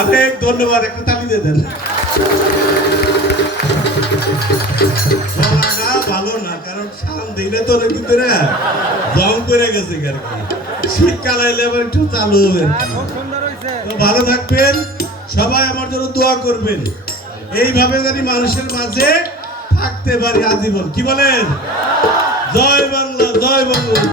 অনেক ধন্যবাদ, একটা তালি দিয়ে দেন। ভালো না, কারণ সারান দিলে তো কিন্তু জং করে গেছে আর কি, শীতকাল আইলে আবার একটু চালু হবে। তো ভালো থাকবেন সবাই, আমার জন্য দোয়া করবেন, এইভাবে জানি মানুষের মাঝে থাকতে পারি আজীবন। কি বলেন? জয় বাংলা, জয় বাংলা।